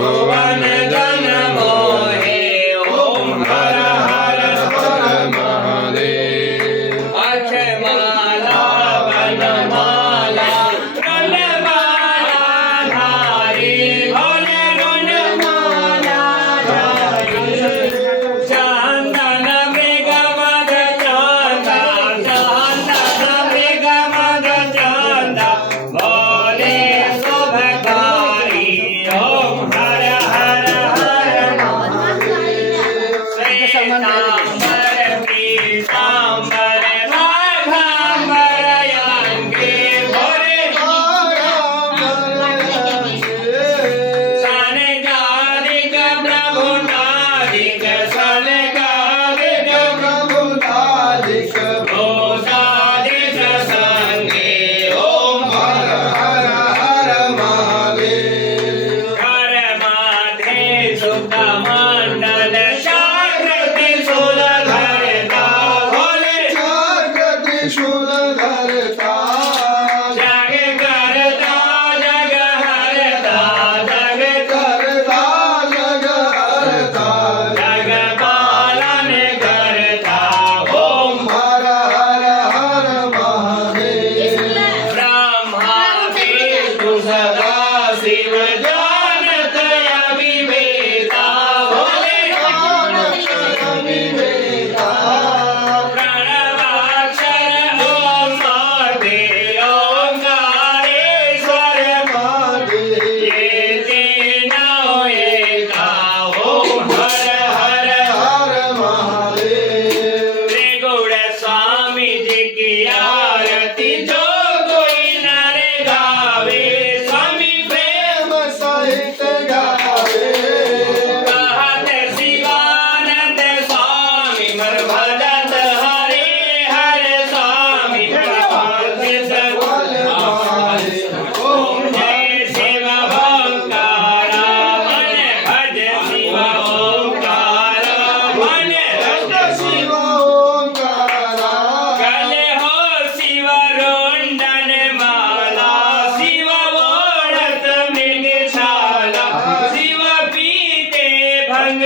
भुवन जन मोहे ओम हर हर हर महादेव अक्षमाला वनमाला गणमाला धारी भोले गणमाला धारी चंदन मृगमद चंदन चंदन मृगमद चंदन भोले शुभकारी ओम हर हर हर श्वेतांबर पीतांबर माघांबर अंगे भोले सनकादिक प्रभुनादिक सनकादिक प्रभुनादिक भूतादिक संगे ओम हर हर हर महादेव हर माधे सुत मंडल शाकृति शूल धरता भोले त्रिशूल धरता जग करता जग हरता जग करता जग हरता जग पालन करता ओम हर हर हर महादेव ब्रह्मा विष्णु सदा शिव जानत अविवेका भोले प्रणवाक्षर ओम माते ओंकारेश्वर ये तीनों एका ओम हर हर हर महादेव त्रिगुण स्वामी जी की आरती जो कोई नर गावे स्वामी प्रेम सहित गावे कहत शिवानंद स्वामी मर भजत हरे हर स्वामी प्रभात ओम जय शिव ओंकारा मन भज शिव ओंकारा मन रट शिव ओंकारा कल हो शिव रोंडन माला शिव ओढ़त मृगशाला शिव पीते भंग